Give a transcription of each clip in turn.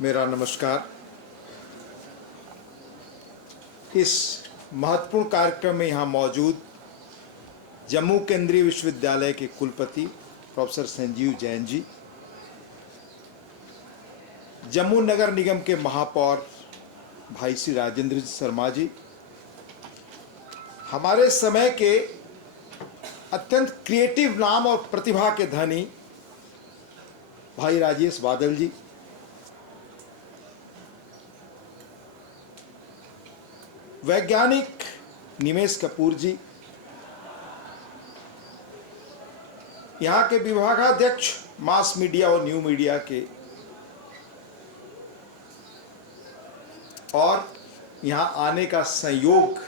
मेरा नमस्कार। इस महत्वपूर्ण कार्यक्रम में यहाँ मौजूद जम्मू केंद्रीय विश्वविद्यालय के कुलपति प्रोफेसर संजीव जैन जी, जम्मू नगर निगम के महापौर भाई श्री राजेंद्र शर्मा जी, हमारे समय के अत्यंत क्रिएटिव नाम और प्रतिभा के धनी भाई राजेश बादल जी, वैज्ञानिक निमेश कपूर जी, यहाँ के विभागाध्यक्ष मास मीडिया और न्यू मीडिया के, और यहाँ आने का संयोग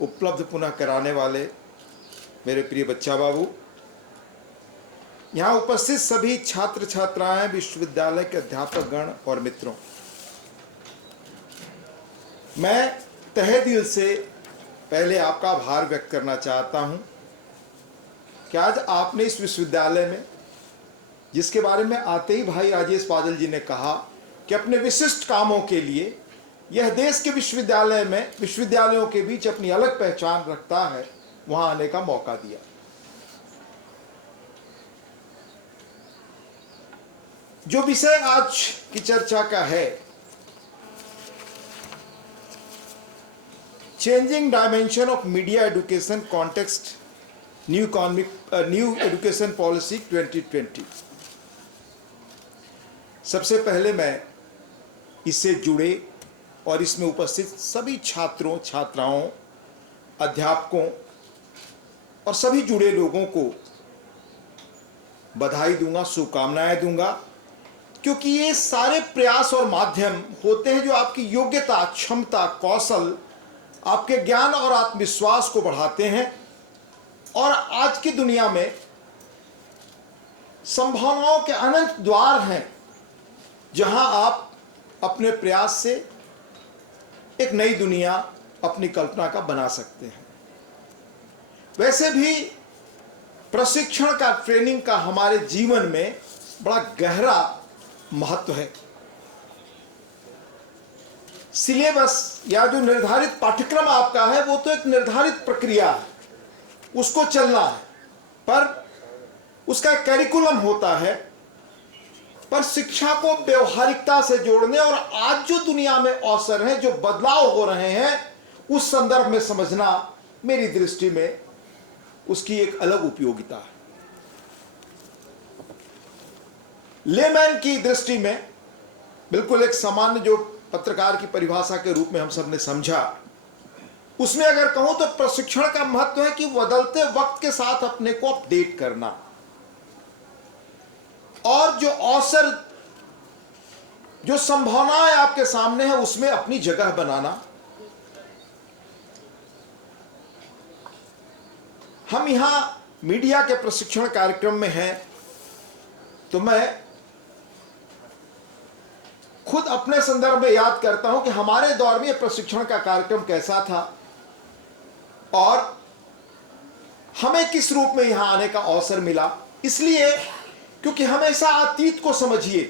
उपलब्ध पुनः कराने वाले मेरे प्रिय बच्चा बाबू, यहाँ उपस्थित सभी छात्र छात्राएं, विश्वविद्यालय के अध्यापक गण और मित्रों, मैं तहे दिल से पहले आपका आभार व्यक्त करना चाहता हूं कि आज आपने इस विश्वविद्यालय में, जिसके बारे में आते ही भाई राजेश बादल जी ने कहा कि अपने विशिष्ट कामों के लिए यह देश के विश्वविद्यालय में विश्वविद्यालयों के बीच अपनी अलग पहचान रखता है, वहां आने का मौका दिया। जो विषय आज की चर्चा का है, changing dimension of media education context new education policy 2020। सबसे पहले मैं इससे जुड़े और इसमें उपस्थित सभी छात्रों, छात्राओं, अध्यापकों और सभी जुड़े लोगों को बधाई दूंगा, शुभकामनाएं दूंगा, क्योंकि ये सारे प्रयास और माध्यम होते हैं जो आपकी योग्यता, क्षमता, कौशल, आपके ज्ञान और आत्मविश्वास को बढ़ाते हैं। और आज की दुनिया में संभावनाओं के अनंत द्वार हैं, जहां आप अपने प्रयास से एक नई दुनिया अपनी कल्पना का बना सकते हैं। वैसे भी प्रशिक्षण का, ट्रेनिंग का हमारे जीवन में बड़ा गहरा महत्व है। सिलेबस या जो निर्धारित पाठ्यक्रम आपका है वो तो एक निर्धारित प्रक्रिया है, उसको चलना है, पर उसका एक कैरिकुलम होता है। पर शिक्षा को व्यवहारिकता से जोड़ने और आज जो दुनिया में अवसर हैं, जो बदलाव हो रहे हैं, उस संदर्भ में समझना मेरी दृष्टि में उसकी एक अलग उपयोगिता है। लेमैन की दृष्टि में बिल्कुल एक सामान्य जो पत्रकार की परिभाषा के रूप में हम सब ने समझा, उसमें अगर कहूं तो प्रशिक्षण का महत्व है कि बदलते वक्त के साथ अपने को अपडेट करना और जो अवसर, जो संभावनाएं आपके सामने है, उसमें अपनी जगह बनाना। हम यहां मीडिया के प्रशिक्षण कार्यक्रम में हैं, तो मैं खुद अपने संदर्भ में याद करता हूं कि हमारे दौर में प्रशिक्षण का कार्यक्रम कैसा था और हमें किस रूप में यहां आने का अवसर मिला। इसलिए क्योंकि हमेशा अतीत को समझिए।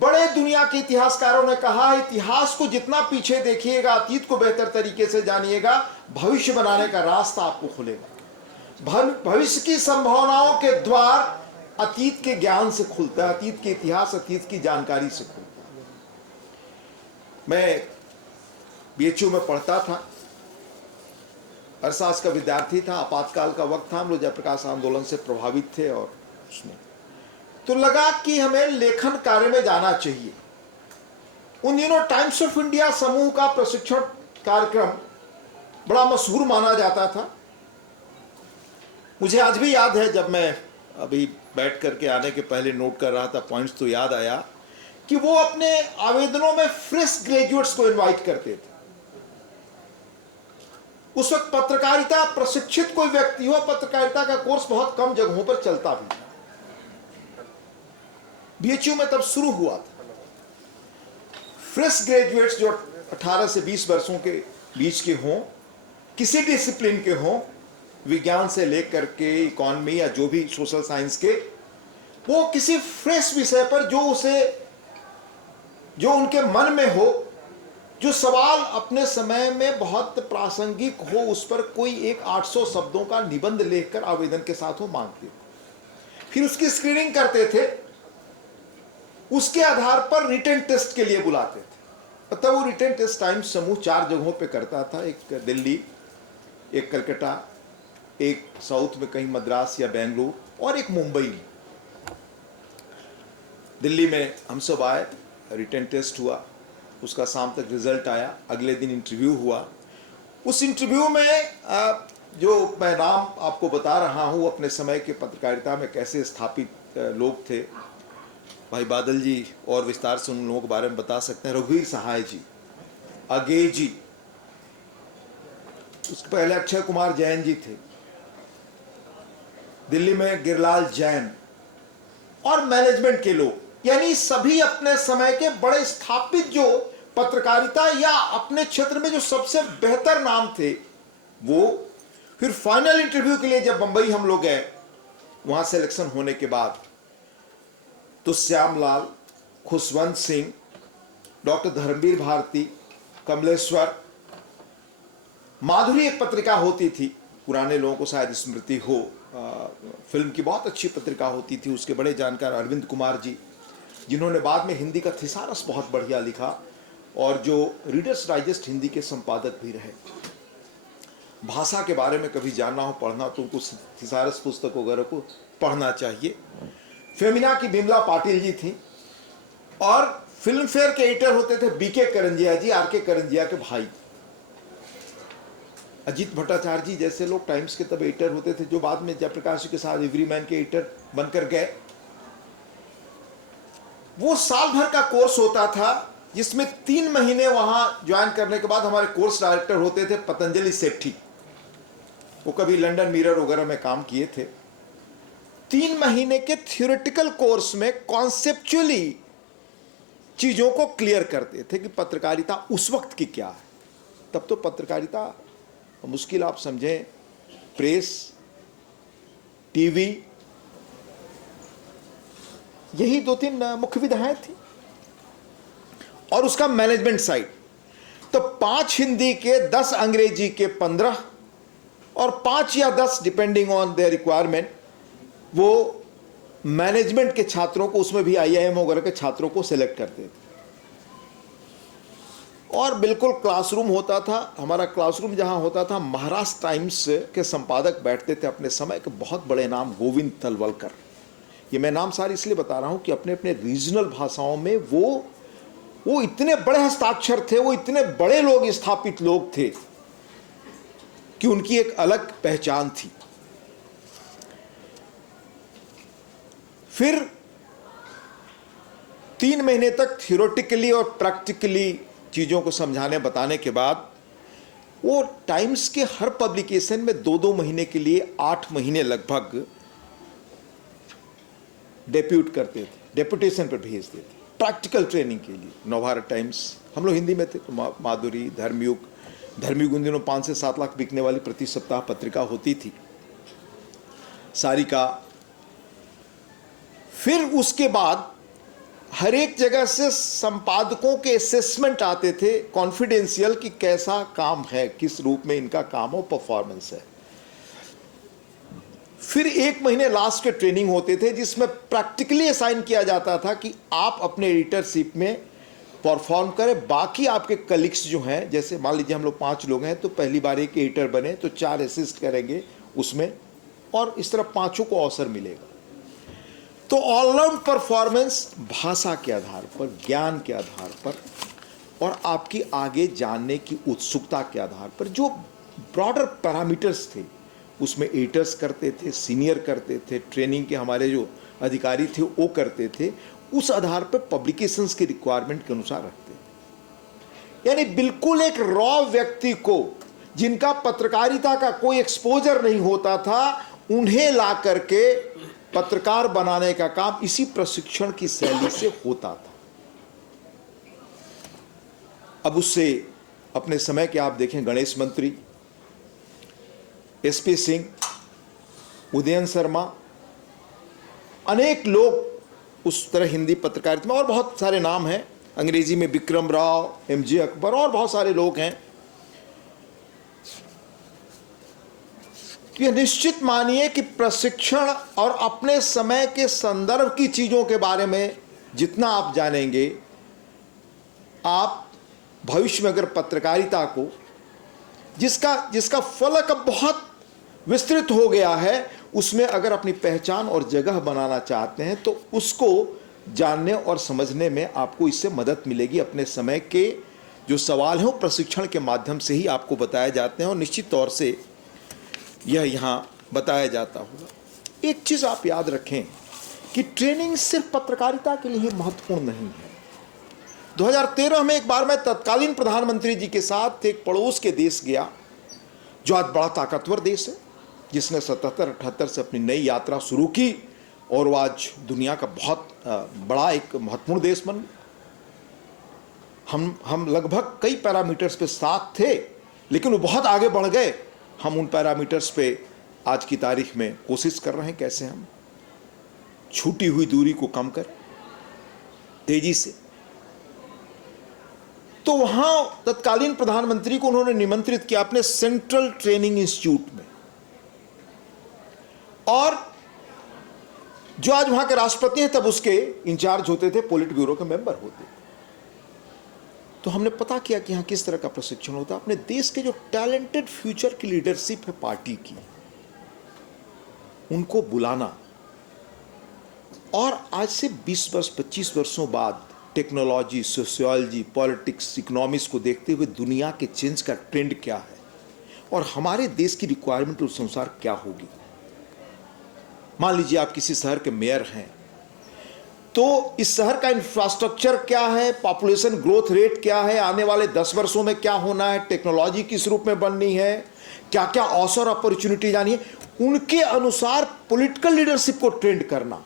बड़े दुनिया के इतिहासकारों ने कहा है, इतिहास को जितना पीछे देखिएगा, अतीत को बेहतर तरीके से जानिएगा, भविष्य बनाने का रास्ता आपको खुलेगा। भविष्य की संभावनाओं के द्वार अतीत के ज्ञान से खुलता है, अतीत के इतिहास, अतीत की जानकारी से खुलता है। मैं बीएचयू में पढ़ता था, अरसास का विद्यार्थी था, आपातकाल का वक्त था, हम लोग जयप्रकाश आंदोलन से प्रभावित थे और उसमें तो लगा कि हमें लेखन कार्य में जाना चाहिए। उन दिनों टाइम्स ऑफ इंडिया समूह का प्रशिक्षण कार्यक्रम बड़ा मशहूर माना जाता था। मुझे आज भी याद है, जब मैं अभी बैठ करके आने के पहले नोट कर रहा था पॉइंट्स, तो याद आया कि वो अपने आवेदनों में फ्रेश ग्रेजुएट्स को इनवाइट करते थे। उस वक्त पत्रकारिता प्रशिक्षित कोई व्यक्ति हो, पत्रकारिता का कोर्स बहुत कम जगहों पर चलता भी था। बीएचयू में तब शुरू हुआ था। फ्रेश ग्रेजुएट्स जो 18 से 20 वर्षों के बीच के हों, किसी डिसिप्लिन के हों, विज्ञान से लेकर के इकोनॉमी या जो भी सोशल साइंस के, वो किसी फ्रेश विषय पर जो उसे जो उनके मन में हो, जो सवाल अपने समय में बहुत प्रासंगिक हो, उस पर कोई एक 800 शब्दों का निबंध लिखकर आवेदन के साथ वो मांगते थे। फिर उसकी स्क्रीनिंग करते थे, उसके आधार पर रिटन टेस्ट के लिए बुलाते थे। तब वो रिटन टेस्ट टाइम्स समूह 4 जगहों पे करता था, एक दिल्ली, एक कलकत्ता, एक साउथ में कहीं मद्रास या बेंगलुरु और एक मुंबई में। दिल्ली में हम सब आए, रिटन टेस्ट हुआ, उसका शाम तक रिजल्ट आया, अगले दिन इंटरव्यू हुआ। उस इंटरव्यू में जो मैं नाम आपको बता रहा हूँ अपने समय के पत्रकारिता में कैसे स्थापित लोग थे, भाई बादल जी और विस्तार से उन लोगों के बारे में बता सकते हैं। रघुवीर सहाय जी, अगे जी, उसके पहले अक्षय कुमार जैन जी थे, दिल्ली में गिरलाल जैन और मैनेजमेंट के लोग, यानी सभी अपने समय के बड़े स्थापित जो पत्रकारिता या अपने क्षेत्र में जो सबसे बेहतर नाम थे वो। फिर फाइनल इंटरव्यू के लिए जब बंबई हम लोग गए, वहां सिलेक्शन होने के बाद तो श्यामलाल, खुशवंत सिंह, डॉक्टर धर्मवीर भारती, कमलेश्वर, माधुरी एक पत्रिका होती थी, पुराने लोगों को शायद स्मृति हो, फिल्म की बहुत अच्छी पत्रिका होती थी, उसके बड़े जानकार अरविंद कुमार जी, जिन्होंने बाद में हिंदी का थिसारस बहुत बढ़िया लिखा और जो रीडर्स डाइजेस्ट हिंदी के संपादक भी रहे। भाषा के बारे में कभी जानना हो, पढ़ना, तो उनको थिसारस पुस्तक वगैरह को पढ़ना चाहिए। फेमिना की बिमला पाटिल जी थी और फिल्म फेयर के एडिटर होते थे बीके करंजिया जी, आरके करंजिया के भाई। अजीत भट्टाचार्य जी जैसे लोग टाइम्स के तब एडिटर होते थे, जो बाद में जयप्रकाश के साथ एवरीमैन के एडिटर बनकर गए। वो साल भर का कोर्स होता था, जिसमें 3 महीने वहां ज्वाइन करने के बाद हमारे कोर्स डायरेक्टर होते थे पतंजलि सेठी। वो कभी लंदन मिरर वगैरह में काम किए थे। 3 महीने के थ्योरेटिकल कोर्स में कॉन्सेप्चुअली चीजों को क्लियर करते थे कि पत्रकारिता उस वक्त की क्या है। तब तो पत्रकारिता मुश्किल आप समझें, प्रेस, टीवी, यही 2-3 मुख्य विधाएं थी और उसका मैनेजमेंट साइड। तो 5 हिंदी के, 10 अंग्रेजी के 15 और 5 या 10 डिपेंडिंग ऑन देयर रिक्वायरमेंट, वो मैनेजमेंट के छात्रों को, उसमें भी आईआईएम वगैरह के छात्रों को सिलेक्ट करते थे। और बिल्कुल क्लासरूम होता था हमारा। क्लासरूम जहां होता था, महाराष्ट्र टाइम्स के संपादक बैठते थे अपने समय के बहुत बड़े नाम, गोविंद तलवलकर। ये मैं नाम सारे इसलिए बता रहा हूं कि अपने अपने रीजनल भाषाओं में वो इतने बड़े हस्ताक्षर थे, वो इतने बड़े लोग, स्थापित लोग थे कि उनकी एक अलग पहचान थी। फिर 3 महीने तक थियोरेटिकली और प्रैक्टिकली चीजों को समझाने बताने के बाद वो टाइम्स के हर पब्लिकेशन में 2-2 महीने के लिए 8 महीने लगभग डेप्यूट करते थे, डेपुटेशन पर भेजते थे प्रैक्टिकल ट्रेनिंग के लिए। नवभारत टाइम्स, हम लोग हिंदी में थे तो माधुरी, धर्मयुग उन दिनों 5 से 7 लाख बिकने वाली प्रति सप्ताह पत्रिका होती थी, सारिका। फिर उसके बाद हर एक जगह से संपादकों के असेसमेंट आते थे कॉन्फिडेंशियल, कि कैसा काम है, किस रूप में इनका काम और परफॉर्मेंस है। फिर 1 महीने लास्ट के ट्रेनिंग होते थे, जिसमें प्रैक्टिकली असाइन किया जाता था कि आप अपने एडिटरशिप में परफॉर्म करें। बाकी आपके कलीग्स जो हैं, जैसे मान लीजिए हम लोग 5 लोग हैं, तो पहली बार एक एडिटर बने तो 4 असिस्ट करेंगे उसमें, और इस तरह 5 को अवसर मिलेगा। तो ऑलराउंड परफॉर्मेंस भाषा के आधार पर, ज्ञान के आधार पर और आपकी आगे जानने की उत्सुकता के आधार पर जो ब्रॉडर पैरामीटर्स थे, उसमें एडिटर्स करते थे, सीनियर करते थे, ट्रेनिंग के हमारे जो अधिकारी थे वो करते थे, उस आधार पर पब्लिकेशंस के रिक्वायरमेंट के अनुसार रखते थे। यानी बिल्कुल एक रॉ व्यक्ति को, जिनका पत्रकारिता का कोई एक्सपोजर नहीं होता था, उन्हें ला करके पत्रकार बनाने का काम इसी प्रशिक्षण की शैली से होता था। अब उससे अपने समय के आप देखें, गणेश मंत्री, एसपी सिंह, उदयन शर्मा, अनेक लोग उस तरह हिंदी पत्रकारिता में, और बहुत सारे नाम हैं, अंग्रेजी में विक्रम राव, एमजे अकबर और बहुत सारे लोग हैं। यह निश्चित मानिए कि प्रशिक्षण और अपने समय के संदर्भ की चीजों के बारे में जितना आप जानेंगे, आप भविष्य में अगर पत्रकारिता को जिसका फलक अब बहुत विस्तृत हो गया है, उसमें अगर अपनी पहचान और जगह बनाना चाहते हैं तो उसको जानने और समझने में आपको इससे मदद मिलेगी। अपने समय के जो सवाल हैं वो प्रशिक्षण के माध्यम से ही आपको बताए जाते हैं और निश्चित तौर से यह यहाँ बताया जाता होगा। एक चीज़ आप याद रखें कि ट्रेनिंग सिर्फ पत्रकारिता के लिए महत्वपूर्ण नहीं है। 2013 में एक बार मैं तत्कालीन प्रधानमंत्री जी के साथ एक पड़ोस के देश गया, जो आज बड़ा ताकतवर देश है, जिसने 77-78 से अपनी नई यात्रा शुरू की और वो आज दुनिया का बहुत बड़ा एक महत्वपूर्ण देश बन गया। हम लगभग कई पैरामीटर्स पे साथ थे, लेकिन वो बहुत आगे बढ़ गए। हम उन पैरामीटर्स पे आज की तारीख में कोशिश कर रहे हैं कैसे हम छूटी हुई दूरी को कम कर तेजी से। तो वहां तत्कालीन प्रधानमंत्री को उन्होंने निमंत्रित किया अपने सेंट्रल ट्रेनिंग इंस्टीट्यूट में, और जो आज वहां के राष्ट्रपति हैं तब उसके इंचार्ज होते थे, पोलिट ब्यूरो के मेंबर होते थे। तो हमने पता किया कि यहां किस तरह का प्रशिक्षण होता है। अपने देश के जो टैलेंटेड फ्यूचर की लीडरशिप है पार्टी की, उनको बुलाना, और आज से 20 वर्ष 25 वर्षों बाद टेक्नोलॉजी, सोशियोलॉजी, पॉलिटिक्स, इकोनॉमिक्स को देखते हुए दुनिया के चेंज का ट्रेंड क्या है और हमारे देश की रिक्वायरमेंट उस अनुसार क्या होगी। मान लीजिए आप किसी शहर के मेयर हैं, तो इस शहर का इंफ्रास्ट्रक्चर क्या है, पॉपुलेशन ग्रोथ रेट क्या है, आने वाले 10 वर्षों में क्या होना है, टेक्नोलॉजी किस रूप में बननी है, क्या क्या अवसर अपॉर्चुनिटी जानी है, उनके अनुसार पॉलिटिकल लीडरशिप को ट्रेंड करना।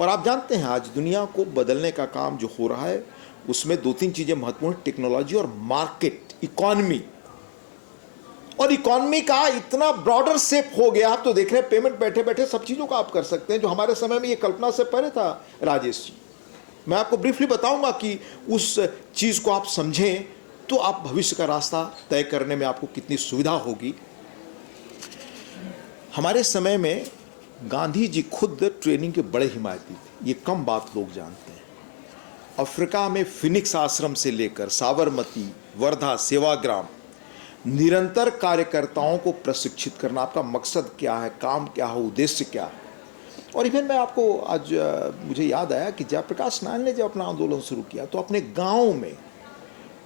और आप जानते हैं आज दुनिया को बदलने का काम जो हो रहा है उसमें 2-3 चीजें महत्वपूर्ण, टेक्नोलॉजी और मार्केट, इकोनॉमी। और इकोनॉमी का इतना ब्रॉडर शेप हो गया, आप तो देख रहे हैं पेमेंट बैठे बैठे सब चीजों का आप कर सकते हैं, जो हमारे समय में ये कल्पना से परे था। राजेश जी, मैं आपको ब्रीफली बताऊंगा कि उस चीज को आप समझें तो आप भविष्य का रास्ता तय करने में आपको कितनी सुविधा होगी। हमारे समय में गांधी जी खुद ट्रेनिंग के बड़े हिमायती थे, ये कम बात लोग जानते हैं। अफ्रीका में फिनिक्स आश्रम से लेकर साबरमती, वर्धा, सेवाग्राम, निरंतर कार्यकर्ताओं को प्रशिक्षित करना। आपका मकसद क्या है, काम क्या है, उद्देश्य क्या है। और इवन मैं आपको आज मुझे याद आया कि जयप्रकाश नारायण ने जब अपना आंदोलन शुरू किया तो अपने गांव में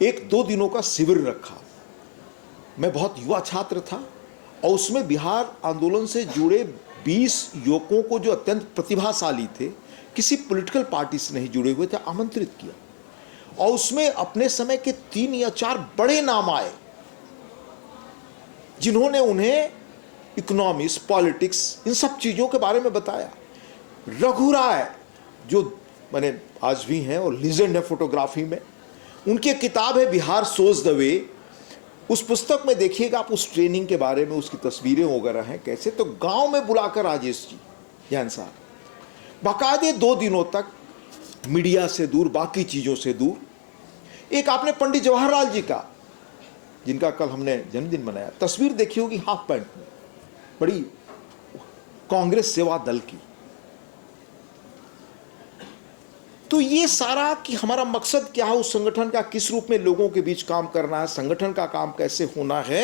1-2 दिनों का शिविर रखा। मैं बहुत युवा छात्र था और उसमें बिहार आंदोलन से जुड़े 20 युवकों को, जो अत्यंत प्रतिभाशाली थे, किसी पॉलिटिकल पार्टी से नहीं जुड़े हुए थे, आमंत्रित किया। और उसमें अपने समय के 3 या 4 बड़े नाम आए, जिन्होंने उन्हें इकोनॉमिक्स, पॉलिटिक्स, इन सब चीजों के बारे में बताया। रघु राय, जो मैंने आज भी हैं और लीजेंड है फोटोग्राफी में, उनकी किताब है बिहार शोज द वे। उस पुस्तक में देखिएगा आप उस ट्रेनिंग के बारे में, उसकी तस्वीरें वगैरह हैं कैसे। तो गांव में बुलाकर राजेश जी, जैन साहब, बाकायदे 2 दिनों तक मीडिया से दूर, बाकी चीजों से दूर। एक आपने पंडित जवाहरलाल जी का, जिनका कल हमने जन्मदिन मनाया, तस्वीर देखी होगी हाफ पैंट में, बड़ी कांग्रेस सेवा दल की। तो ये सारा कि हमारा मकसद क्या है, उस संगठन का किस रूप में लोगों के बीच काम करना है, संगठन का काम कैसे होना है,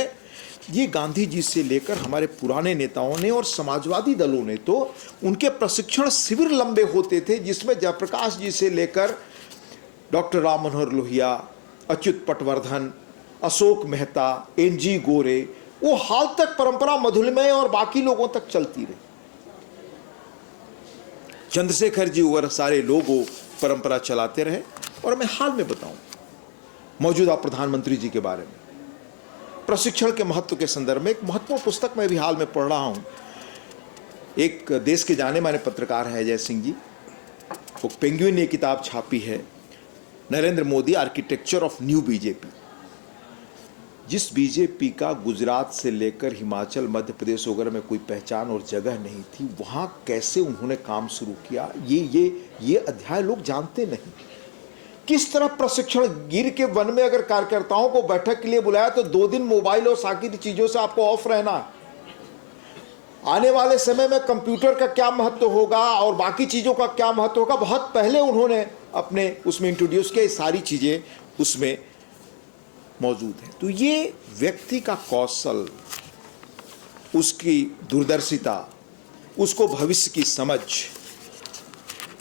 ये गांधी जी से लेकर हमारे पुराने नेताओं ने और समाजवादी दलों ने, तो उनके प्रशिक्षण शिविर लंबे होते थे, जिसमें जयप्रकाश जी से लेकर डॉक्टर राम मनोहर लोहिया, अच्युत पटवर्धन, अशोक मेहता, एनजी गोरे, वो हाल तक परंपरा मधुलिमय और बाकी लोगों तक चलती रही। चंद्रशेखर जी वगैरह सारे लोग वो परंपरा चलाते रहे। और मैं हाल में बताऊं मौजूदा प्रधानमंत्री जी के बारे में, प्रशिक्षण के महत्व के संदर्भ में एक महत्वपूर्ण पुस्तक मैं भी हाल में पढ़ रहा हूं। एक देश के जाने माने पत्रकार हैं अजय सिंह जी, वो पेंगुइन ने किताब छापी है, Narendra Modi architecture of new BJP. जिस बीजेपी का गुजरात से लेकर हिमाचल, मध्य प्रदेश वगैरह में कोई पहचान और जगह नहीं थी, वहाँ कैसे उन्होंने काम शुरू किया, ये अध्याय लोग जानते नहीं किस तरह प्रशिक्षण, गिर के वन में अगर कार्यकर्ताओं को बैठक के लिए बुलाया तो 2 दिन मोबाइल और साकी चीजों से आपको ऑफ रहना है। आने वाले समय में कंप्यूटर का क्या महत्व होगा और बाकी चीजों का क्या महत्व होगा, बहुत पहले उन्होंने अपने उसमें इंट्रोड्यूस किया। सारी चीजें उसमें मौजूद है। तो ये व्यक्ति का कौशल, उसकी दूरदर्शिता, उसको भविष्य की समझ,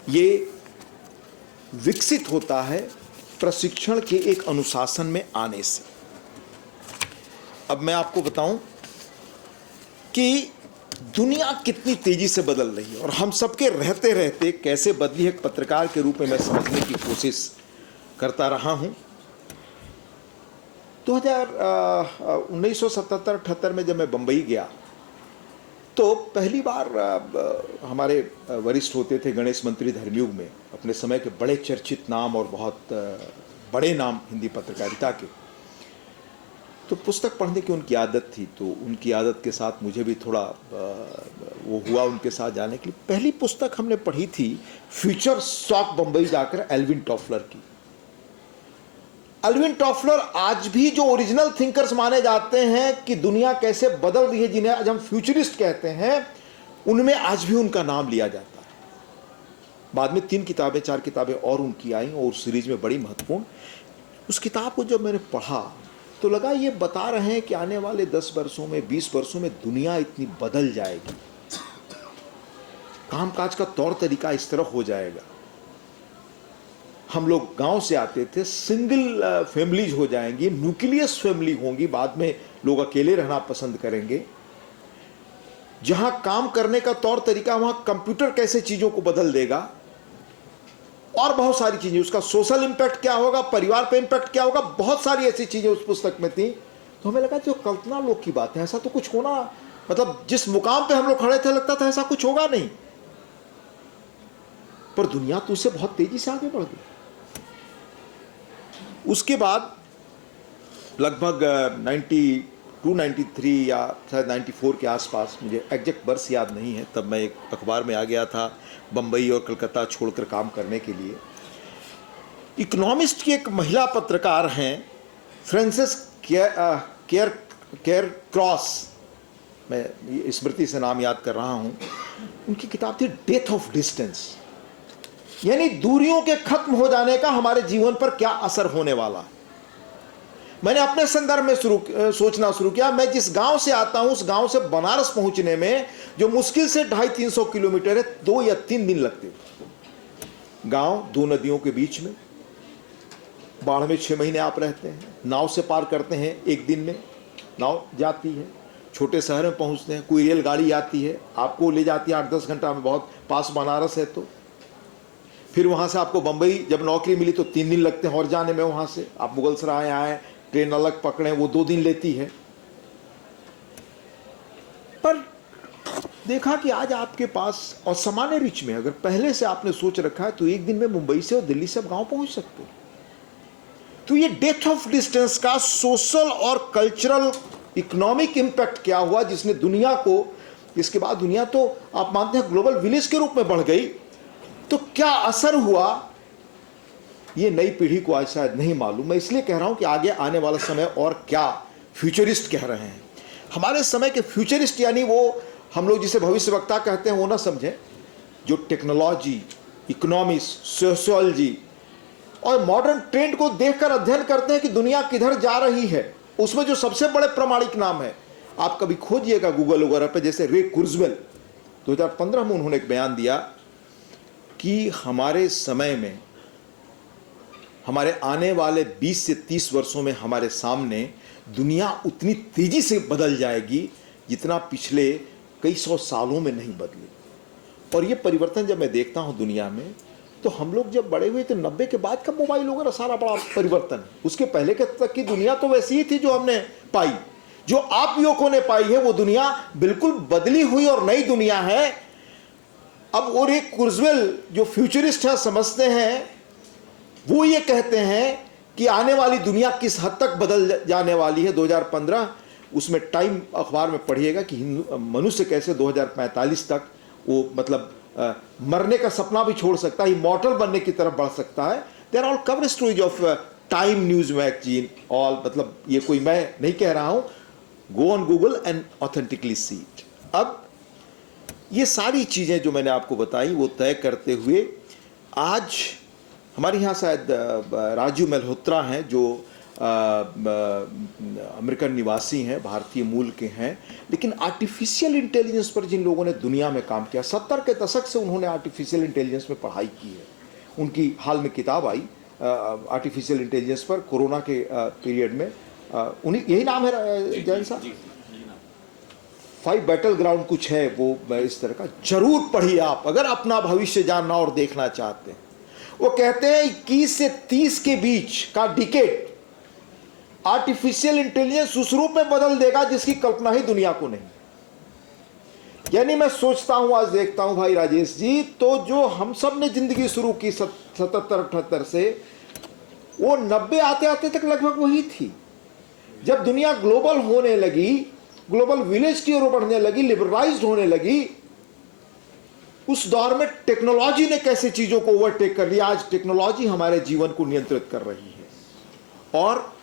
ये विकसित होता है प्रशिक्षण के एक अनुशासन में आने से। अब मैं आपको बताऊं कि दुनिया कितनी तेजी से बदल रही है और हम सबके रहते रहते कैसे बदली है, एक पत्रकार के रूप में मैं समझने की कोशिश करता रहा हूं। 1977-78 में जब मैं बंबई गया तो पहली बार हमारे वरिष्ठ होते थे गणेश मंत्री धर्मयुग में, अपने समय के बड़े चर्चित नाम और बहुत बड़े नाम हिंदी पत्रकारिता के। तो पुस्तक पढ़ने की उनकी आदत थी, तो उनकी आदत के साथ मुझे भी थोड़ा वो हुआ उनके साथ जाने के लिए। पहली पुस्तक हमने पढ़ी थी फ्यूचर शॉक बंबई जाकर, एल्विन टॉफलर की। एल्विन टॉफलर आज भी जो ओरिजिनल थिंकर्स माने जाते हैं कि दुनिया कैसे बदल रही है, जिन्हें आज हम फ्यूचरिस्ट कहते हैं, उनमें आज भी उनका नाम लिया जाता है। बाद में 3 किताबें 4 किताबें और उनकी आई और सीरीज में बड़ी महत्वपूर्ण। उस किताब को जब मैंने पढ़ा तो लगा ये बता रहे हैं कि आने वाले 10 वर्षों में, 20 वर्षों में दुनिया इतनी बदल जाएगी, कामकाज का तौर तरीका इस तरह हो जाएगा। हम लोग गांव से आते थे, सिंगल फैमिलीज हो जाएंगी, न्यूक्लियस फैमिली होंगी, बाद में लोग अकेले रहना पसंद करेंगे। जहां काम करने का तौर तरीका, वहां कंप्यूटर कैसे चीजों को बदल देगा और बहुत सारी चीजें, उसका सोशल इंपैक्ट क्या होगा, परिवार पे इंपैक्ट क्या होगा, बहुत सारी ऐसी चीजें उस पुस्तक में थी। तो हमें लगा जो कल्पना लोग की बात है, ऐसा तो कुछ होना, मतलब जिस मुकाम पे हम लोग खड़े थे लगता था ऐसा कुछ होगा नहीं, पर दुनिया तो उससे बहुत तेजी से आगे बढ़ गई। उसके बाद लगभग 92, 93 या शायद 94 के आसपास, मुझे एग्जैक्ट वर्ष याद नहीं है, तब मैं एक अखबार में आ गया था बम्बई और कलकत्ता छोड़कर काम करने के लिए। इकोनॉमिस्ट की एक महिला पत्रकार हैं फ्रांसिस केयर क्रॉस, मैं स्मृति से नाम याद कर रहा हूं। उनकी किताब थी डेथ ऑफ डिस्टेंस, यानी दूरियों के खत्म हो जाने का हमारे जीवन पर क्या असर होने वाला। मैंने अपने संदर्भ में सोचना शुरू किया। मैं जिस गांव से आता हूं, उस गांव से बनारस पहुंचने में जो मुश्किल से 250-300 किलोमीटर है, 2 या 3 दिन लगते थे। गांव 2 नदियों के बीच में, बाढ़ में 6 महीने आप रहते हैं, नाव से पार करते हैं, 1 दिन में नाव जाती है, छोटे शहर में पहुंचते हैं, कोई रेलगाड़ी आती है आपको ले जाती है 8-10 घंटा में, बहुत पास बनारस है। तो फिर वहां से आपको बंबई जब नौकरी मिली तो 3 दिन लगते हैं और जाने में, वहां से आप मुगलसराय आए, ट्रेन अलग पकड़े, वो 2 दिन लेती है। पर देखा कि आज आपके पास, और सामान्य रिच में अगर पहले से आपने सोच रखा है तो 1 दिन में मुंबई से और दिल्ली से आप गांव पहुंच सकते हो। तो ये डेथ ऑफ डिस्टेंस का सोशल और कल्चरल इकोनॉमिक इंपैक्ट क्या हुआ, जिसने दुनिया को, इसके बाद दुनिया तो आप मानते हैं ग्लोबल विलेज के रूप में बढ़ गई, तो क्या असर हुआ ये नई पीढ़ी को आज शायद नहीं मालूम। मैं इसलिए कह रहा हूं कि आगे आने वाला समय और क्या फ्यूचरिस्ट कह रहे हैं। हमारे समय के फ्यूचरिस्ट यानी वो हम लोग जिसे भविष्यवक्ता कहते हैं वो ना समझें, जो टेक्नोलॉजी, इकोनॉमिक्स, सोशियोलॉजी और मॉडर्न ट्रेंड को देखकर अध्ययन करते हैं कि दुनिया किधर जा रही है। उसमें जो सबसे बड़े प्रामाणिक नाम है, आप कभी खोजिएगा गूगल वगैरह पे, जैसे रे कुर्जवेल, 2015 में उन्होंने एक बयान दिया कि हमारे समय में, हमारे आने वाले 20 से 30 वर्षों में हमारे सामने दुनिया उतनी तेजी से बदल जाएगी जितना पिछले कई 100 सालों में नहीं बदली। और ये परिवर्तन जब मैं देखता हूं दुनिया में, तो हम लोग जब बड़े हुए तो 90 के बाद का मोबाइल वगैरह सारा बड़ा परिवर्तन, उसके पहले के तक की दुनिया तो वैसी ही थी जो हमने पाई। जो आप युवकों ने पाई है वो दुनिया बिल्कुल बदली हुई और नई दुनिया है। अब और एक कुर्जवेल जो फ्यूचरिस्ट है समझते हैं, वो ये कहते हैं कि आने वाली दुनिया किस हद तक बदल जाने वाली है। 2015 उसमें टाइम अखबार में पढ़िएगा कि मनुष्य कैसे 2045 तक वो मतलब मरने का सपना भी छोड़ सकता है, इमॉर्टल बनने की तरफ बढ़ सकता है। They are all cover stories of Time news magazine all, मतलब ये कोई मैं नहीं कह रहा हूं, go on Google and authentically see it. अब ये सारी चीजें जो मैंने आपको बताई वो तय करते हुए आज हमारे यहाँ शायद राजू मल्होत्रा हैं जो अमेरिकन निवासी हैं, भारतीय मूल के हैं, लेकिन आर्टिफिशियल इंटेलिजेंस पर जिन लोगों ने दुनिया में काम किया, 70 के दशक से उन्होंने आर्टिफिशियल इंटेलिजेंस में पढ़ाई की है। उनकी हाल में किताब आई आर्टिफिशियल इंटेलिजेंस पर, कोरोना के पीरियड में, उन्हीं यही नाम है जैन साहब, 5 बैटल ग्राउंड कुछ है वो इस तरह का, जरूर पढ़िए आप अगर अपना भविष्य जानना और देखना चाहते हैं। वो कहते हैं 21 से 30 के बीच का डिकेड आर्टिफिशियल इंटेलिजेंस उस रूप में बदल देगा जिसकी कल्पना ही दुनिया को नहीं। यानी मैं सोचता हूं, आज देखता हूं भाई राजेश जी, तो जो हम सब ने जिंदगी शुरू की 77-78 से, वो 90 आते आते तक लगभग वही थी। जब दुनिया ग्लोबल होने लगी, ग्लोबल विलेज की ओर बढ़ने लगी, लिबरलाइज्ड होने लगी, उस दौर में टेक्नोलॉजी ने कैसे चीजों को ओवरटेक कर लिया। आज टेक्नोलॉजी हमारे जीवन को नियंत्रित कर रही है। और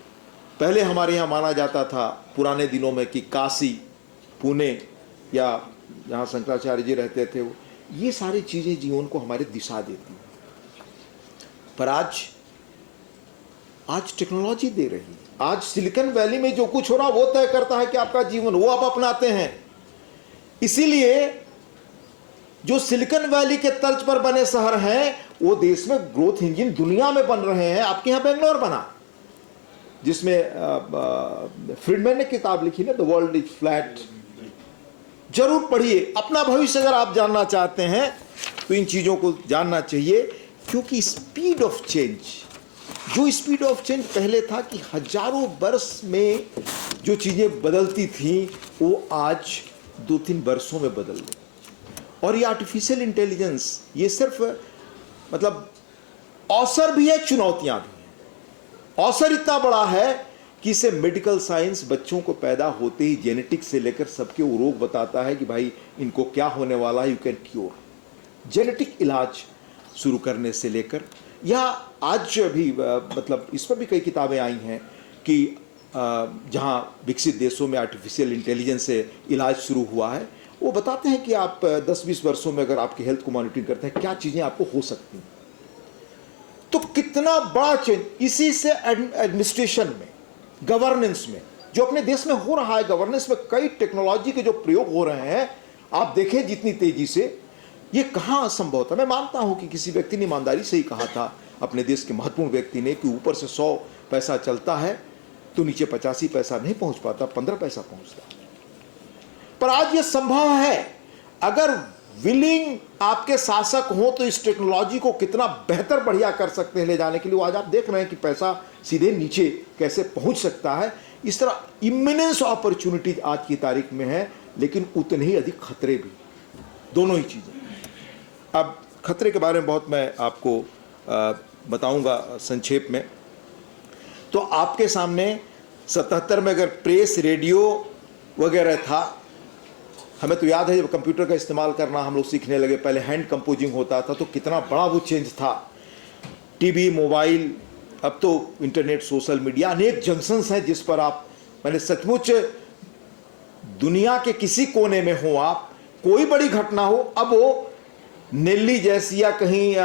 पहले हमारे यहाँ माना जाता था पुराने दिनों में कि काशी, पुणे या जहाँ शंकराचार्य जी रहते थे, ये सारी चीजें जीवन को हमारे दिशा देती हैं। पर आज टेक्नोलॉजी दे रही है। आज सिलिकॉन वैली में जो कुछ हो रहा वो तय करता है कि आपका जीवन, वो आप अपनाते हैं। इसीलिए जो सिलिकॉन वैली के तर्ज पर बने शहर हैं वो देश में ग्रोथ इंजन दुनिया में बन रहे हैं। आपके यहां बेंगलोर बना, जिसमें फ्रीडमैन ने किताब लिखी ना, द वर्ल्ड इज फ्लैट। जरूर पढ़िए। अपना भविष्य अगर आप जानना चाहते हैं तो इन चीजों को जानना चाहिए, क्योंकि स्पीड ऑफ चेंज, जो स्पीड ऑफ चेंज पहले था कि हजारों वर्ष में जो चीजें बदलती थी वो आज 2-3 वर्षों में बदल गई। और ये आर्टिफिशियल इंटेलिजेंस ये सिर्फ मतलब अवसर भी है, चुनौतियां भी हैं। अवसर इतना बड़ा है कि इसे मेडिकल साइंस बच्चों को पैदा होते ही जेनेटिक्स से लेकर सबके वो रोग बताता है कि भाई इनको क्या होने वाला है, यू कैन क्योर। जेनेटिक इलाज शुरू करने से लेकर, या आज भी मतलब इस पर भी कई किताबें आई हैं कि जहां विकसित देशों में आर्टिफिशियल इंटेलिजेंस से इलाज शुरू हुआ है, वो बताते हैं कि आप 10-20 वर्षों में अगर आपकी हेल्थ को मॉनिटरिंग करते हैं क्या चीजें आपको हो सकती हैं। तो कितना बड़ा चेंज इसी से एडमिनिस्ट्रेशन में, गवर्नेंस में, जो अपने देश में हो रहा है। गवर्नेंस में कई टेक्नोलॉजी के जो प्रयोग हो रहे हैं, आप देखें जितनी तेजी से, ये कहां संभव था। मैं मानता हूं कि किसी व्यक्ति ने ईमानदारी से ही कहा था, अपने देश के महत्वपूर्ण व्यक्ति ने, कि ऊपर से 100 पैसा चलता है तो नीचे 85 पैसा नहीं पहुंच पाता, 15 पैसा पहुंचता। पर आज ये संभव है अगर विलिंग आपके शासक हो तो इस टेक्नोलॉजी को कितना बेहतर बढ़िया कर सकते हैं ले जाने के लिए। आज आप देख रहे हैं कि पैसा सीधे नीचे कैसे पहुंच सकता है। इस तरह इमिनेंस अपॉर्चुनिटीज आज की तारीख में है, लेकिन उतने ही अधिक खतरे भी, दोनों ही चीजें। अब खतरे के बारे में बहुत मैं आपको बताऊंगा संक्षेप में। तो आपके सामने 77 में अगर प्रेस, रेडियो वगैरह था, हमें तो याद है जब कंप्यूटर का इस्तेमाल करना हम लोग सीखने लगे, पहले हैंड कंपोजिंग होता था, तो कितना बड़ा वो चेंज था। टीवी, मोबाइल, अब तो इंटरनेट, सोशल मीडिया, अनेक जंक्शंस हैं जिस पर आप, मैंने सचमुच दुनिया के किसी कोने में हो आप, कोई बड़ी घटना हो, अब वो नेल्ली जैसी या कहीं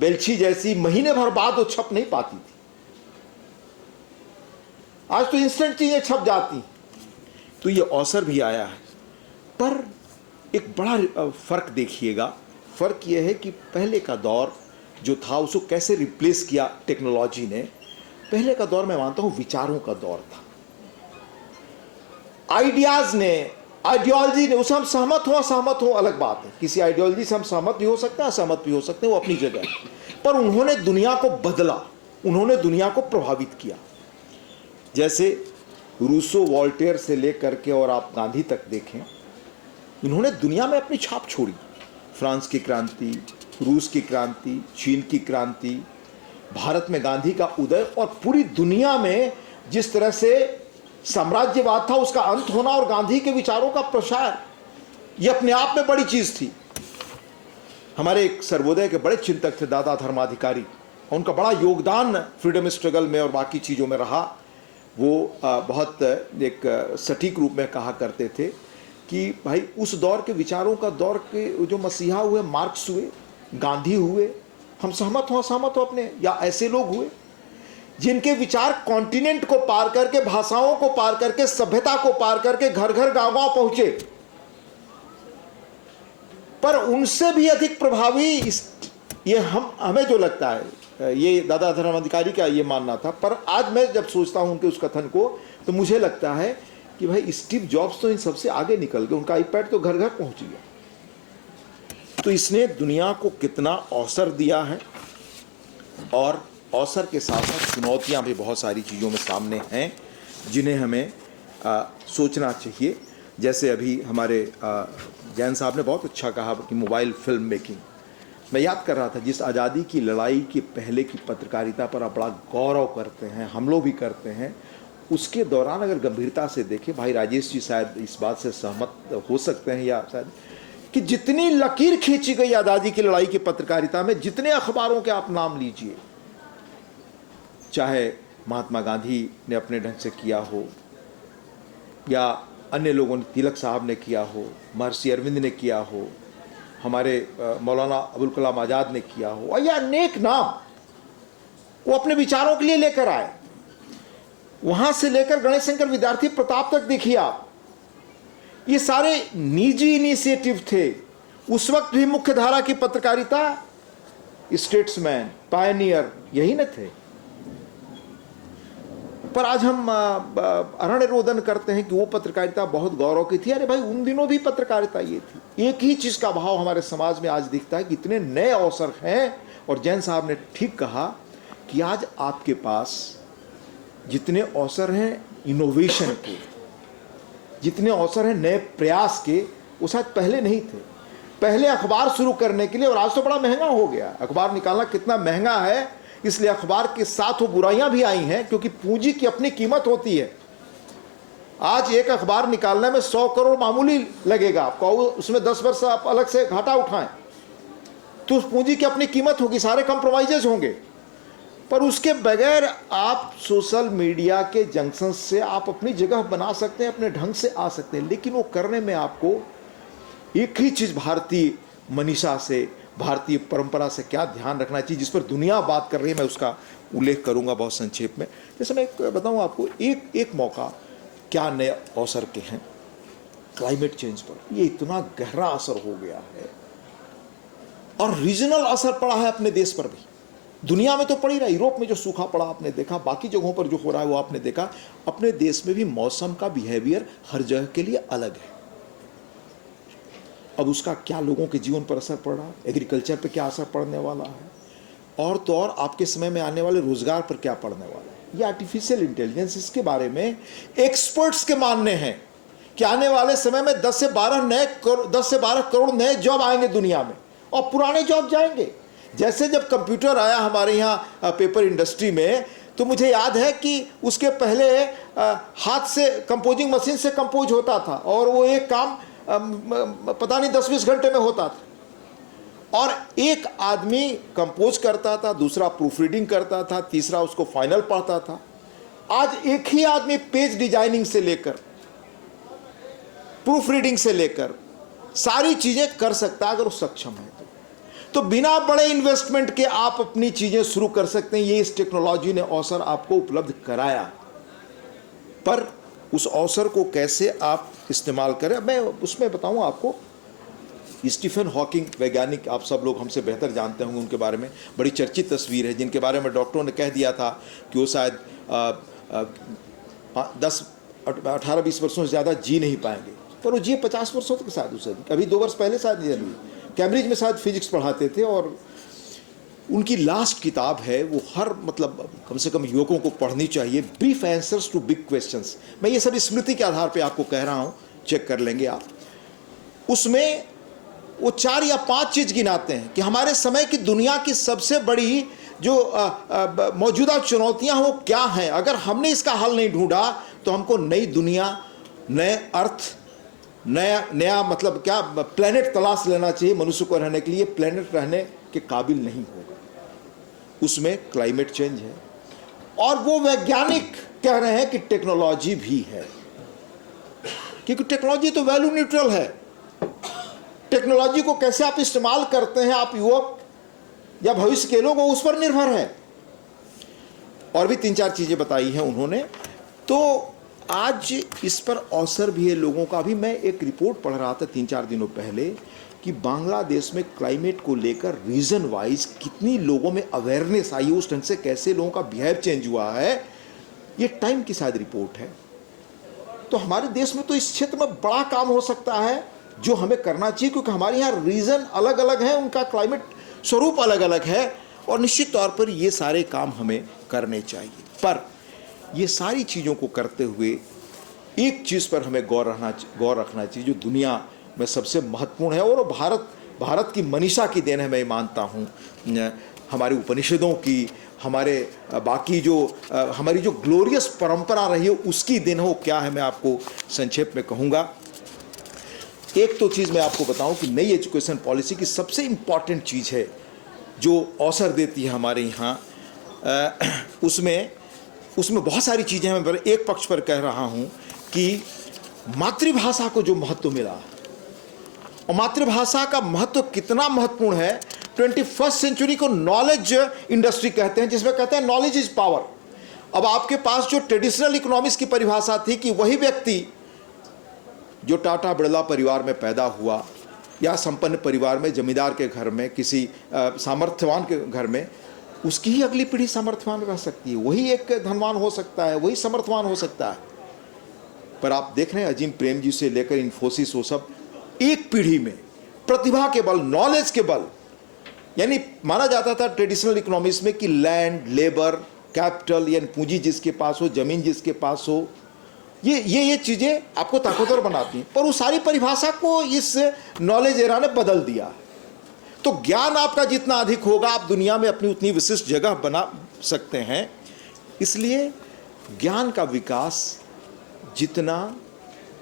बेलछी जैसी महीने भर बाद वो छप नहीं पाती थी। आज तो इंस्टेंट चीजें छप जाती। तो ये अवसर भी आया है, पर एक बड़ा फर्क देखिएगा। फर्क यह है कि पहले का दौर जो था उसको कैसे रिप्लेस किया टेक्नोलॉजी ने। पहले का दौर मैं मानता हूं विचारों का दौर था, आइडियाज ने, आइडियोलॉजी ने, उससे हम सहमत हो अलग बात है। किसी आइडियोलॉजी से हम सहमत भी हो सकते हैं, असहमत भी हो सकते हैं, वो अपनी जगह है। पर उन्होंने दुनिया को बदला, उन्होंने दुनिया को प्रभावित किया। जैसे रूसो, वॉल्टेयर से लेकर के और आप गांधी तक देखें, इन्होंने दुनिया में अपनी छाप छोड़ी। फ्रांस की क्रांति, रूस की क्रांति, चीन की क्रांति, भारत में गांधी का उदय, और पूरी दुनिया में जिस तरह से साम्राज्यवाद था उसका अंत होना और गांधी के विचारों का प्रसार, यह अपने आप में बड़ी चीज थी। हमारे एक सर्वोदय के बड़े चिंतक थे दादा धर्माधिकारी, उनका बड़ा योगदान फ्रीडम स्ट्रगल में और बाकी चीज़ों में रहा। वो बहुत एक सटीक रूप में कहा करते थे कि भाई उस दौर के विचारों का दौर के जो मसीहा हुए, मार्क्स हुए, गांधी हुए, हम सहमत हो असहमत हो अपने, या ऐसे लोग हुए जिनके विचार कॉन्टिनेंट को पार करके, भाषाओं को पार करके, सभ्यता को पार करके घर घर गांव गांव पहुंचे, पर उनसे भी अधिक प्रभावी ये हमें जो लगता है, ये दादा धर्म अधिकारी का ये मानना था। पर आज मैं जब सोचता हूं उनके उस कथन को तो मुझे लगता है कि भाई स्टीव जॉब्स तो इन सबसे आगे निकल गए, उनका आईपैड तो घर घर पहुंच गया। तो इसने दुनिया को कितना अवसर दिया है, और अवसर के साथ साथ चुनौतियां भी बहुत सारी चीज़ों में सामने हैं जिन्हें हमें सोचना चाहिए। जैसे अभी हमारे जैन साहब ने बहुत अच्छा कहा कि मोबाइल फिल्म मेकिंग, मैं याद कर रहा था जिस आज़ादी की लड़ाई के पहले की पत्रकारिता पर आप बड़ा गौरव करते हैं, हम लोग भी करते हैं, उसके दौरान अगर गंभीरता से देखें, भाई राजेश जी शायद इस बात से सहमत हो सकते हैं या शायद, कि जितनी लकीर खींची गई आज़ादी की लड़ाई की पत्रकारिता में, जितने अखबारों के आप नाम लीजिए, चाहे महात्मा गांधी ने अपने ढंग से किया हो, या अन्य लोगों ने, तिलक साहब ने किया हो, महर्षि अरविंद ने किया हो, हमारे मौलाना अबुल कलाम आज़ाद ने किया हो, और यह अनेक नाम वो अपने विचारों के लिए लेकर आए। वहां से लेकर गणेश शंकर विद्यार्थी प्रताप तक देखिए आप, ये सारे निजी इनिशिएटिव थे। उस वक्त भी मुख्य धारा की पत्रकारिता, स्टेट्समैन, पायनियर यही न थे। पर आज हम अरण्य रोदन करते हैं कि वो पत्रकारिता बहुत गौरव की थी। अरे भाई, उन दिनों भी पत्रकारिता ये थी। एक ही चीज का भाव हमारे समाज में आज दिखता है कि इतने नए अवसर हैं, और जैन साहब ने ठीक कहा कि आज आपके पास जितने अवसर हैं इनोवेशन के, जितने अवसर हैं नए प्रयास के, वो शायद पहले नहीं थे। पहले अखबार शुरू करने के लिए, और आज तो बड़ा महंगा हो गया, अखबार निकालना कितना महंगा है, इसलिए अखबार के साथ वो बुराइयां भी आई हैं, क्योंकि पूंजी की अपनी कीमत होती है। आज एक अखबार निकालने में 100 करोड़ मामूली लगेगा आपको, उसमें 10 वर्ष आप अलग से घाटा उठाएं तो उस पूंजी की अपनी कीमत होगी, सारे कंप्रोमाइजेज होंगे। पर उसके बगैर आप सोशल मीडिया के जंक्शन से आप अपनी जगह बना सकते हैं, अपने ढंग से आ सकते हैं, लेकिन वो करने में आपको एक ही चीज भारतीय मनीषा से, भारतीय परंपरा से क्या ध्यान रखना चाहिए, जिस पर दुनिया बात कर रही है, मैं उसका उल्लेख करूंगा बहुत संक्षेप में। जैसे मैं बताऊं आपको, एक मौका क्या नए अवसर के हैं क्लाइमेट चेंज पर। ये इतना गहरा असर हो गया है, और रीजनल असर पड़ा है अपने देश पर भी। दुनिया में तो पड़ ही रहा, यूरोप में जो सूखा पड़ा आपने देखा, बाकी जगहों पर जो हो रहा है वो आपने देखा। अपने देश में भी मौसम का बिहेवियर हर जगह के लिए अलग है। अब उसका क्या लोगों के जीवन पर असर पड़ रहा है, एग्रीकल्चर पर क्या असर पड़ने वाला है, और तो और आपके समय में आने वाले रोजगार पर क्या पड़ने वाला है। ये आर्टिफिशियल इंटेलिजेंस, इसके बारे में एक्सपर्ट्स के मानने हैं कि आने वाले समय में 10 से 12 करोड़ नए जॉब आएंगे दुनिया में, और पुराने जॉब जाएंगे। जैसे जब कंप्यूटर आया हमारे यहाँ पेपर इंडस्ट्री में, तो मुझे याद है कि उसके पहले हाथ से कंपोजिंग मशीन से कंपोज होता था, और वो एक काम पता नहीं 10-20 घंटे में होता था, और एक आदमी कंपोज करता था, दूसरा प्रूफ रीडिंग करता था, तीसरा उसको फाइनल पढ़ता था। आज एक ही आदमी पेज डिजाइनिंग से लेकर प्रूफ रीडिंग से लेकर सारी चीजें कर सकता है, अगर वो सक्षम है तो बिना बड़े इन्वेस्टमेंट के आप अपनी चीजें शुरू कर सकते हैं। ये इस टेक्नोलॉजी ने अवसर आपको उपलब्ध कराया, पर उस अवसर को कैसे आप इस्तेमाल करें, मैं उसमें बताऊं आपको। स्टीफन हॉकिंग वैज्ञानिक, आप सब लोग हमसे बेहतर जानते होंगे उनके बारे में, बड़ी चर्चित तस्वीर है, जिनके बारे में डॉक्टरों ने कह दिया था कि वो शायद 18-20 वर्षों से ज़्यादा जी नहीं पाएंगे, पर वो जी 50 वर्षों तक शायद। उसे अभी 2 वर्ष पहले शायद निधन हुई। कैम्ब्रिज में शायद फिजिक्स पढ़ाते थे, और उनकी लास्ट किताब है, वो हर मतलब कम से कम युवकों को पढ़नी चाहिए, brief answers to big questions. मैं ये सब स्मृति के आधार पे आपको कह रहा हूँ, चेक कर लेंगे आप। उसमें वो 4 या 5 चीज गिनाते हैं कि हमारे समय की दुनिया की सबसे बड़ी जो मौजूदा चुनौतियां वो क्या हैं। अगर हमने इसका हल नहीं ढूंढा तो हमको नई दुनिया, नए अर्थ, नया मतलब क्या प्लेनेट तलाश लेना चाहिए मनुष्य को रहने के लिए। प्लेनेट रहने के काबिल नहीं होगा। उसमें क्लाइमेट चेंज है, और वो वैज्ञानिक कह रहे हैं कि टेक्नोलॉजी भी है, क्योंकि टेक्नोलॉजी तो वैल्यू न्यूट्रल है। टेक्नोलॉजी को कैसे आप इस्तेमाल करते हैं, आप युवक या भविष्य के लोग, उस पर निर्भर है। और भी 3-4 चीजें बताई हैं उन्होंने। तो आज इस पर अवसर भी है लोगों का। भी मैं एक रिपोर्ट पढ़ रहा था 3-4 दिनों पहले कि बांग्लादेश में क्लाइमेट को लेकर रीजन वाइज कितनी लोगों में अवेयरनेस आई है, उस ढंग से कैसे लोगों का बिहेव चेंज हुआ है। ये टाइम की शायद रिपोर्ट है। तो हमारे देश में तो इस क्षेत्र में बड़ा काम हो सकता है जो हमें करना चाहिए, क्योंकि हमारे यहाँ रीजन अलग अलग है, उनका क्लाइमेट स्वरूप अलग अलग है, और निश्चित तौर पर ये सारे काम हमें करने चाहिए। पर ये सारी चीज़ों को करते हुए एक चीज़ पर हमें गौर रखना चाहिए जो दुनिया में सबसे महत्वपूर्ण है, और भारत की मनीषा की देन है, मैं मानता हूँ। हमारे उपनिषदों की, हमारे बाकी जो हमारी जो ग्लोरियस परंपरा रही है उसकी देन हो। क्या है मैं आपको संक्षेप में कहूँगा। एक तो चीज़ मैं आपको बताऊं कि नई एजुकेशन पॉलिसी की सबसे इम्पॉर्टेंट चीज़ है जो अवसर देती है हमारे यहाँ, उसमें बहुत सारी चीज़ें हैं। मैं एक पक्ष पर कह रहा हूँ कि मातृभाषा को जो महत्व मिला, और मातृभाषा का महत्व कितना महत्वपूर्ण है। 21वीं सेंचुरी को नॉलेज इंडस्ट्री कहते हैं, जिसमें कहते हैं नॉलेज इज पावर। अब आपके पास जो ट्रेडिशनल इकोनॉमिक्स की परिभाषा थी कि वही व्यक्ति जो टाटा बिरला परिवार में पैदा हुआ या संपन्न परिवार में, जमींदार के घर में, किसी सामर्थ्यवान के घर में, उसकी ही अगली पीढ़ी सामर्थ्यवान रह सकती है, वही एक धनवान हो सकता है, वही समर्थवान हो सकता है। पर आप देख रहे हैं अजीम प्रेम जी से लेकर इन्फोसिस, वो सब एक पीढ़ी में प्रतिभा के बल, नॉलेज के बल, यानी माना जाता था ट्रेडिशनल इकोनॉमिक्स में कि लैंड, लेबर, कैपिटल यानी पूंजी जिसके पास हो, जमीन जिसके पास हो, ये चीज़ें आपको ताकतवर बनाती हैं। पर उस सारी परिभाषा को इस नॉलेज एरा ने बदल दिया। तो ज्ञान आपका जितना अधिक होगा, आप दुनिया में अपनी उतनी विशिष्ट जगह बना सकते हैं। इसलिए ज्ञान का विकास जितना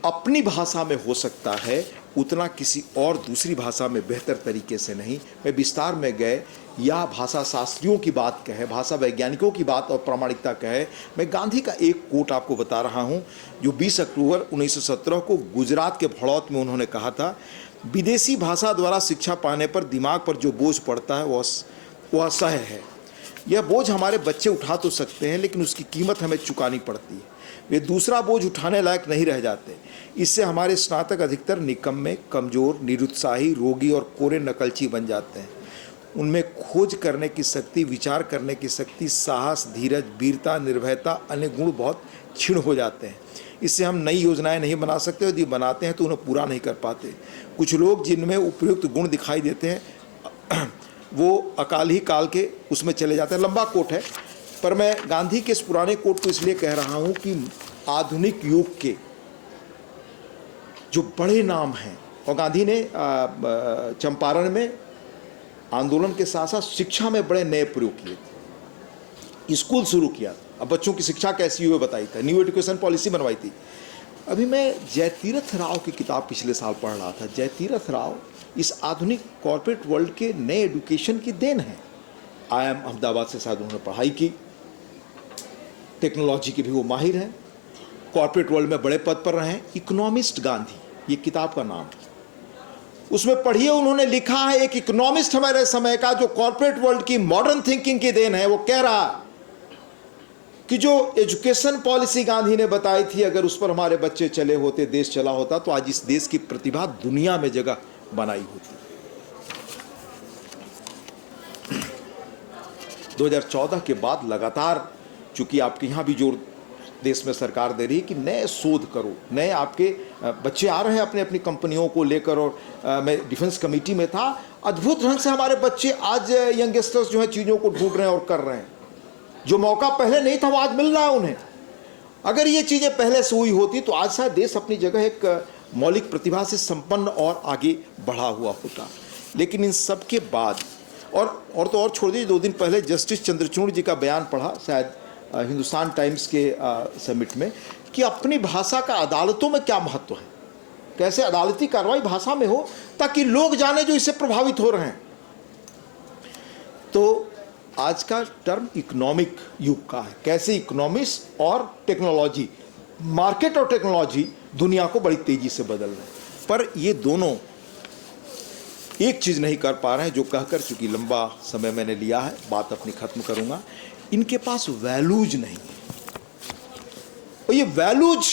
अपनी भाषा में हो सकता है, उतना किसी और दूसरी भाषा में बेहतर तरीके से नहीं। मैं विस्तार में गए या भाषा शास्त्रियों की बात कहे, भाषा वैज्ञानिकों की बात और प्रामाणिकता कहे, मैं गांधी का एक कोट आपको बता रहा हूँ जो 20 अक्टूबर 1917 को गुजरात के भड़ौत में उन्होंने कहा था। विदेशी भाषा द्वारा शिक्षा पाने पर दिमाग पर जो बोझ पड़ता है वह असह्य है। यह बोझ हमारे बच्चे उठा तो सकते हैं, लेकिन उसकी कीमत हमें चुकानी पड़ती है। वे दूसरा बोझ उठाने लायक नहीं रह जाते। इससे हमारे स्नातक अधिकतर निकम्मे, कमज़ोर, निरुत्साही, रोगी और कोरे नकलची बन जाते हैं। उनमें खोज करने की शक्ति, विचार करने की शक्ति, साहस, धीरज, वीरता, निर्भयता, अन्य गुण बहुत क्षीण हो जाते हैं। इससे हम नई योजनाएं नहीं बना सकते, यदि बनाते हैं तो उन्हें पूरा नहीं कर पाते। कुछ लोग जिनमें उपयुक्त गुण दिखाई देते हैं वो अकाल ही काल के उसमें चले जाते हैं। लंबा कोट है, पर मैं गांधी के इस पुराने कोट को इसलिए कह रहा हूँ कि आधुनिक युग के जो बड़े नाम हैं, और गांधी ने चंपारण में आंदोलन के साथ साथ शिक्षा में बड़े नए प्रयोग किए थे, स्कूल शुरू किया। अब बच्चों की शिक्षा कैसी हुई बताई था, न्यू एजुकेशन पॉलिसी बनवाई थी। अभी मैं जयतीरथ राव की किताब पिछले साल पढ़ रहा था। जयतीरथ राव इस आधुनिक कॉर्पोरेट वर्ल्ड के नए एजुकेशन की देन है। IIM अहमदाबाद से शायद उन्होंने पढ़ाई की, टेक्नोलॉजी के भी वो माहिर हैं, कॉर्पोरेट वर्ल्ड में बड़े पद पर रहे हैं। इकोनॉमिस्ट गांधी, ये किताब का नाम है। उसमें पढ़िए, उन्होंने लिखा है, एक इकोनॉमिस्ट हमारे समय का जो कॉर्पोरेट वर्ल्ड की मॉडर्न थिंकिंग की देन है, वो कह रहा कि जो एजुकेशन पॉलिसी गांधी ने बताई थी, अगर उस पर हमारे बच्चे चले होते, देश चला होता, तो आज इस देश की प्रतिभा दुनिया में जगह बनाई होती। 2014 के बाद लगातार, चूंकि आपके यहाँ भी जोर देश में सरकार दे रही है कि नए शोध करो, नए आपके बच्चे आ रहे हैं अपनी अपनी कंपनियों को लेकर। और मैं डिफेंस कमेटी में था, अद्भुत ढंग से हमारे बच्चे आज यंगस्टर्स जो है चीज़ों को ढूंढ रहे हैं और कर रहे हैं। जो मौका पहले नहीं था वो आज मिल रहा है उन्हें। अगर ये चीज़ें पहले से हुई होती तो आज शायद देश अपनी जगह एक मौलिक प्रतिभा से संपन्न और आगे बढ़ा हुआ होता। लेकिन इन सब के बाद और छोड़ दीजिए, 2 दिन पहले जस्टिस चंद्रचूड़ जी का बयान पढ़ा, शायद हिंदुस्तान टाइम्स के समिट में, कि अपनी भाषा का अदालतों में क्या महत्व है, कैसे अदालती कार्रवाई भाषा में हो ताकि लोग जाने जो इससे प्रभावित हो रहे हैं। तो आज का टर्म इकोनॉमिक युग का है। कैसे इकोनॉमिक्स और टेक्नोलॉजी, मार्केट और टेक्नोलॉजी दुनिया को बड़ी तेजी से बदल रहे हैं, पर ये दोनों एक चीज नहीं कर पा रहे हैं, जो कहकर, चूंकि लंबा समय मैंने लिया है, बात अपनी खत्म करूंगा। इनके पास वैल्यूज नहीं है, और ये वैल्यूज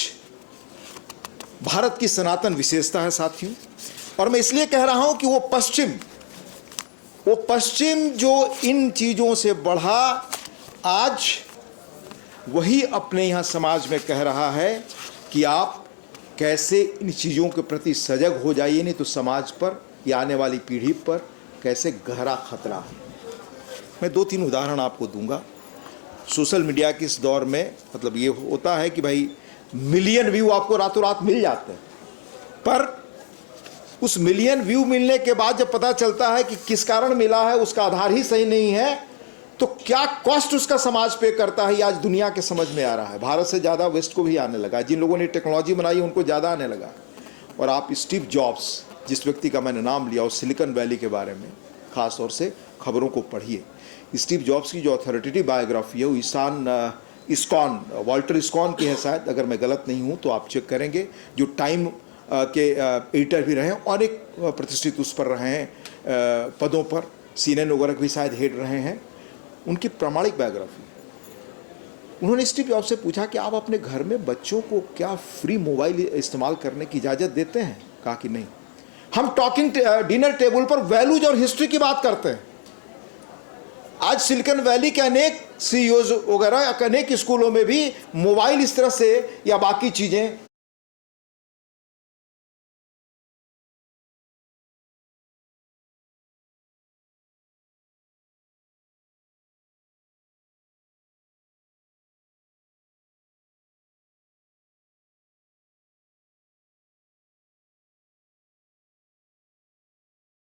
भारत की सनातन विशेषता है साथियों। और मैं इसलिए कह रहा हूं कि वो पश्चिम जो इन चीजों से बढ़ा, आज वही अपने यहां समाज में कह रहा है कि आप कैसे इन चीजों के प्रति सजग हो जाइए, नहीं तो समाज पर या आने वाली पीढ़ी पर कैसे गहरा खतरा है। मैं 2-3 उदाहरण आपको दूंगा। सोशल मीडिया के इस दौर में मतलब ये होता है कि भाई मिलियन व्यू आपको रातों रात मिल जाते हैं, पर उस मिलियन व्यू मिलने के बाद जब पता चलता है कि किस कारण मिला है, उसका आधार ही सही नहीं है, तो क्या कॉस्ट उसका समाज पे करता है, ये आज दुनिया के समझ में आ रहा है। भारत से ज़्यादा वेस्ट को भी आने लगा, जिन लोगों ने टेक्नोलॉजी बनाई उनको ज़्यादा आने लगा। और आप स्टीव जॉब्स, जिस व्यक्ति का मैंने नाम लिया, उस सिलिकॉन वैली के बारे में ख़ास तौर से खबरों को पढ़िए। स्टीव जॉब्स की जो अथॉरिटेटिव बायोग्राफी है वो इस्कॉन, वॉल्टर इस्कॉन की है शायद, अगर मैं गलत नहीं हूँ तो आप चेक करेंगे, जो टाइम के एडिटर भी रहे हैं और एक प्रतिष्ठित उस पर रहे हैं पदों पर, CNN वगैरह भी शायद हेड रहे हैं। उनकी प्रामाणिक बायोग्राफी। उन्होंने स्टीव जॉब्स से पूछा कि आप अपने घर में बच्चों को क्या फ्री मोबाइल इस्तेमाल करने की इजाज़त देते हैं? कहा कि नहीं। हम टॉकिंग डिनर टेबल पर वैल्यूज और हिस्ट्री की बात करते हैं। आज सिलिकॉन वैली के अनेक CEOs वगैरह, अनेक स्कूलों में भी मोबाइल इस तरह से या बाकी चीज़ें